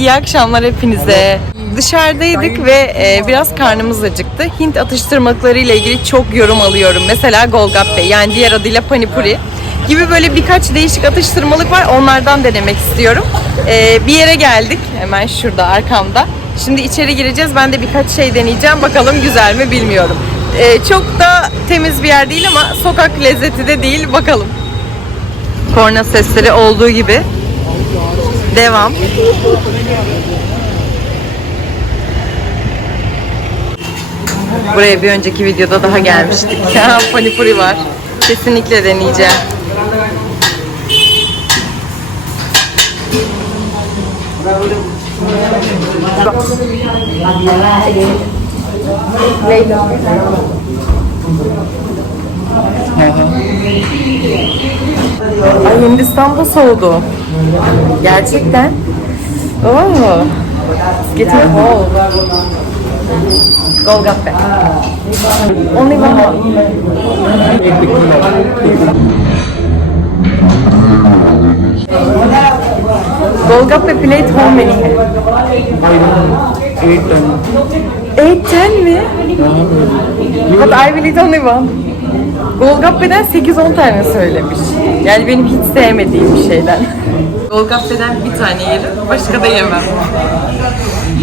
İyi akşamlar hepinize. Dışarıdaydık ve e, biraz karnımız acıktı. Hint atıştırmalıkları ile ilgili çok yorum alıyorum. Mesela Golgappe yani diğer adıyla Panipuri gibi böyle birkaç değişik atıştırmalık var. Onlardan denemek istiyorum. E, bir yere geldik. Hemen şurada arkamda. Şimdi içeri gireceğiz. Ben de birkaç şey deneyeceğim. Bakalım güzel mi bilmiyorum. E, çok da temiz bir yer değil ama sokak lezzeti de değil. Bakalım. Korna sesleri olduğu gibi. Devam. Buraya bir önceki videoda daha gelmiştik. Panipuri var. Kesinlikle deneyeceğim. Ay Hindistan'da soğudu. Gerçekten. Oh. Getting cold. Golgappe. Only one more. Golgappe plate how many है? Eight ton. Eight ten mi? But I will eat only one. Golgappe'den 8-10 tane söylemiş. Yani benim hiç sevmediğim bir şeyden. Golgappe'den bir tane yerim, başka da yemem.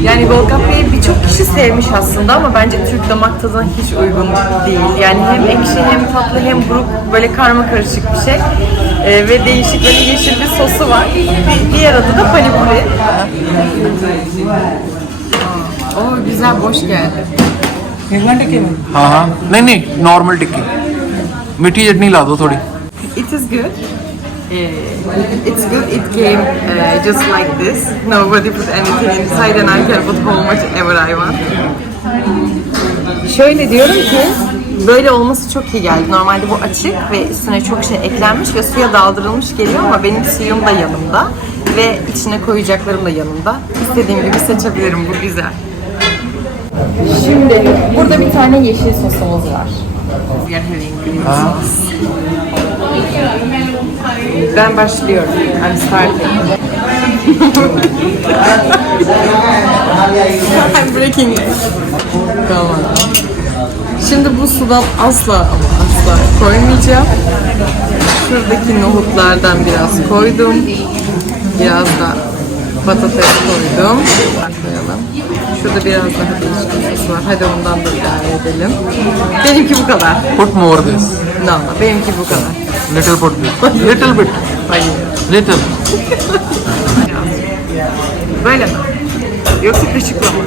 Yani Golgappe'yi birçok kişi sevmiş aslında ama bence Türk damak tadına hiç uygun değil. Yani hem ekşi hem tatlı hem buruk böyle karma karışık bir şey. Ee, ve değişik böyle yeşil bir sosu var. Bir, diğer adı da panipuri. Oo güzel boş geldi. हाँ हाँ नहीं नहीं नॉर्मल टिक्की ਮਿੱਠੀ ਚਟਨੀ ਲਾ ਦਿਓ ਥੋੜੀ It is good. Uh, it's good. It came uh, just like this. Nobody put anything inside, and I can put how much ever I want. Şöyle diyorum ki böyle olması çok iyi geldi. Normalde bu açık ve üstüne çok şey eklenmiş ve suya daldırılmış geliyor ama benim suyum da yanımda ve içine koyacaklarım da yanımda. İstediğim gibi seçebilirim. Bu güzel. Şimdi burada bir tane yeşil sosumuz var. Ben başlıyorum. I'm starting. I'm breaking it. Tamam. Şimdi bu sudan asla ama asla koymayacağım. Şuradaki nohutlardan biraz koydum. Biraz da patates koydum. Şurada biraz daha değişik var. Hadi ondan da bir edelim. Benimki bu kadar. Put more this. No. Benimki bu kadar. Little put this. Little bit. Hayır. Little. Böyle mi? Yoksa kaşıkla mı?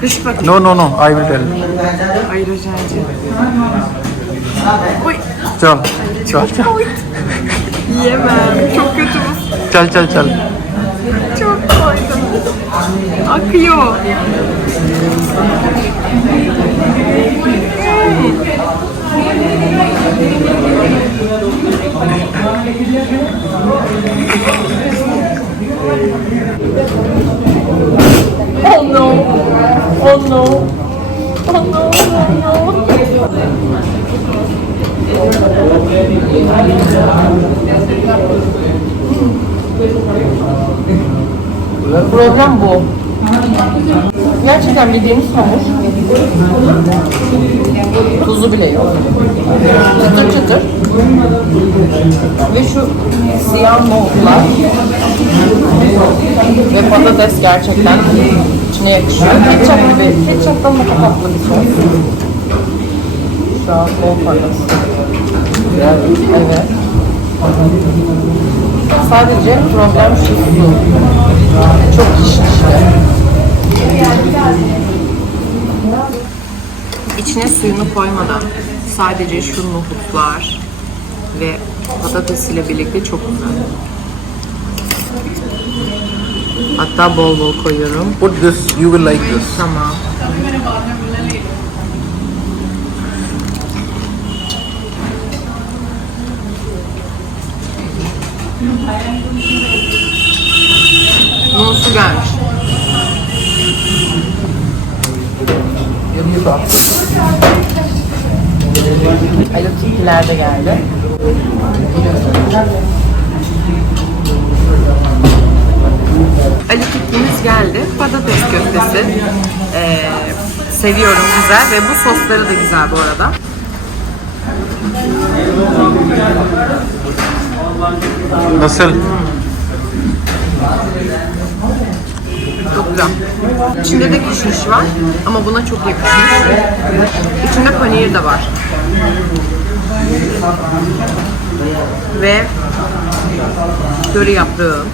Kaşık bakayım. No, no, no. I will tell. Hayır hocamcı. Oy. Çal. Çal, çal. Yiyemem. Çok kötü bu. Çal, çal, çal. Çok koydum. Akıyor. Oh no. Oh no. Oh no. Oh no. Problem bu. Gerçekten bildiğimiz hamur. Tuzu bile yok. Çıtır çıtır. Ve şu siyah nohutlar ve patates gerçekten içine yakışıyor. Ketçap gibi, ketçaptan daha tatlı bir sos. Şu an bol patates. Evet. Sadece problem şu su. Çok şişti. İçine suyunu koymadan sadece şu nohutlar ve patates ile birlikte çok güzel. Hatta bol bol koyuyorum. put this you will like this Tamam. Bunun su gelmiş. Alo Tilkiler de geldi. Ali Tilkimiz geldi. Ee, seviyorum güzel ve bu sosları da güzel bu arada. Nasıl? Çok güzel. İçinde de kişniş var ama buna çok yakışmış. İçinde panir de var. Ve köri yaprağı.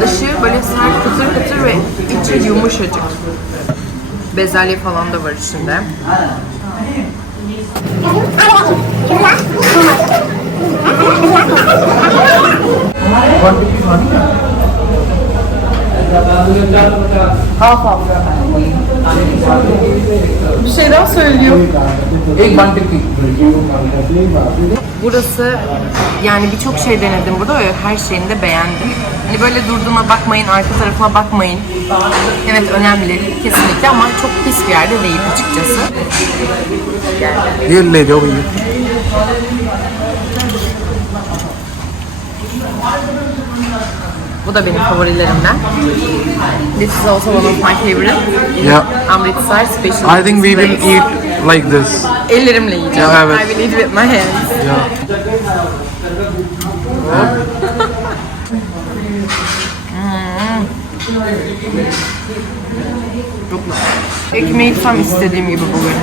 Dışı böyle sert kıtır kıtır ve içi yumuşacık. Bezelye falan da var içinde. One piece one, yeah. Half half. Bir şey daha söylüyor. İlk. Burası yani birçok şey denedim burada ve her şeyini de beğendim. Hani böyle durduğuma bakmayın, arka tarafına bakmayın. Evet önemli kesinlikle ama çok pis bir yerde değil açıkçası. Yani. Diğer lady. Bu da benim favorilerimden. This is also one of my favorite. Yeah. Amritsar special. I think we will place. eat like this. Ellerimle yiyeceğim. Ya, evet. I will eat with my hands. Yeah. Çok güzel. Ekmeği tam istediğim gibi bugün.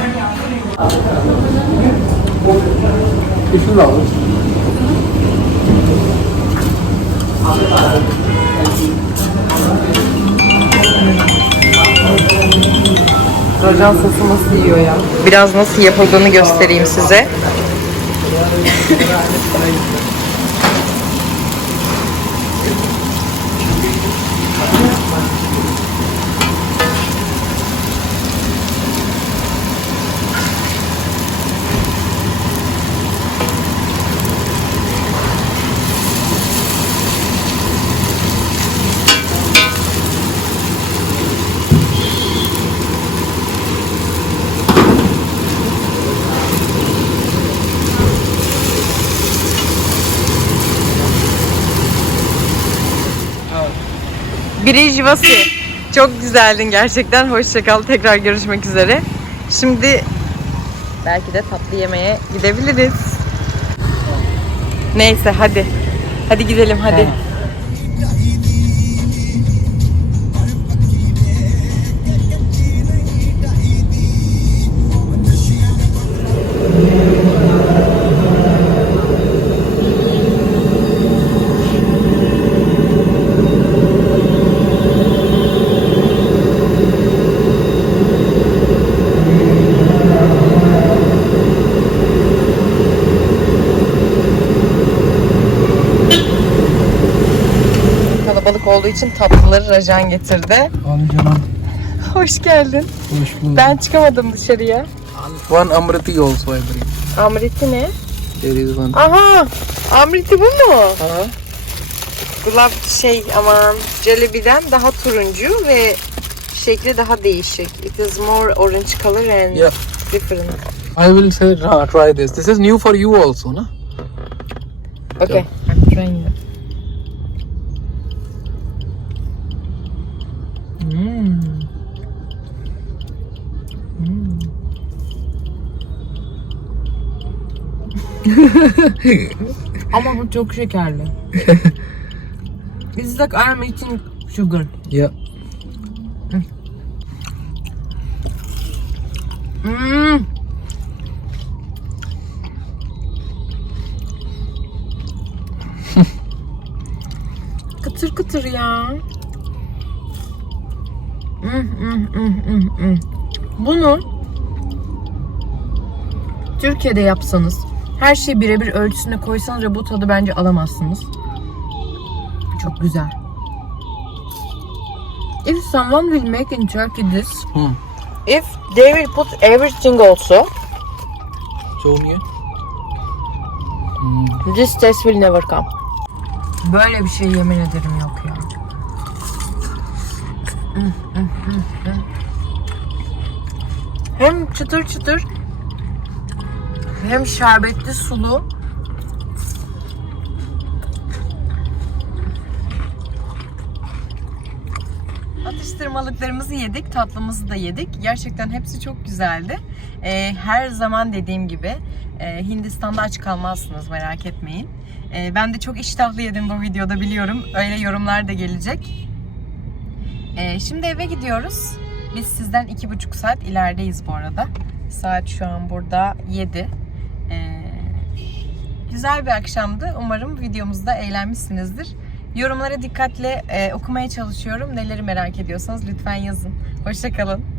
Rajan sosu nasıl yiyor ya? Biraz nasıl yapıldığını göstereyim size. Biri Vasi. Çok güzeldin gerçekten. Hoşça kal. Tekrar görüşmek üzere. Şimdi belki de tatlı yemeye gidebiliriz. Neyse hadi. Hadi gidelim hadi. Kalabalık olduğu için tatlıları Rajan getirdi. Hoş geldin. Ben çıkamadım dışarıya. One amriti also I bring. Amriti ne? There is one. Aha! Amriti bu mu? Aha. Gulab şey aman Celebi'den daha turuncu ve şekli daha değişik. It is more orange color and Yeah. different. I will say try this. This is new for you also, na? Okay, I'm trying it. Ama bu çok şekerli. It's like I'm eating sugar. Yeah. Mm. kıtır kıtır ya. Mm, mm, mm, mm, mm. Bunu Türkiye'de yapsanız, her şeyi birebir ölçüsüne koysanız ve bu tadı bence alamazsınız. Çok güzel. If someone will make in Turkey this, Hmm. if they will put everything also, Show me. This taste will never come. Böyle bir şey yemin ederim yok ya. Hem çıtır çıtır hem şerbetli sulu. Atıştırmalıklarımızı yedik, tatlımızı da yedik. Gerçekten hepsi çok güzeldi. Ee, her zaman dediğim gibi e, Hindistan'da aç kalmazsınız merak etmeyin. Ee, ben de çok iştahlı yedim bu videoda biliyorum. Öyle yorumlar da gelecek. Ee, şimdi eve gidiyoruz. Biz sizden iki buçuk saat ilerideyiz bu arada. Saat şu an burada 7. Güzel bir akşamdı. Umarım videomuzda eğlenmişsinizdir. Yorumlara dikkatle e, okumaya çalışıyorum. Neleri merak ediyorsanız lütfen yazın. Hoşçakalın.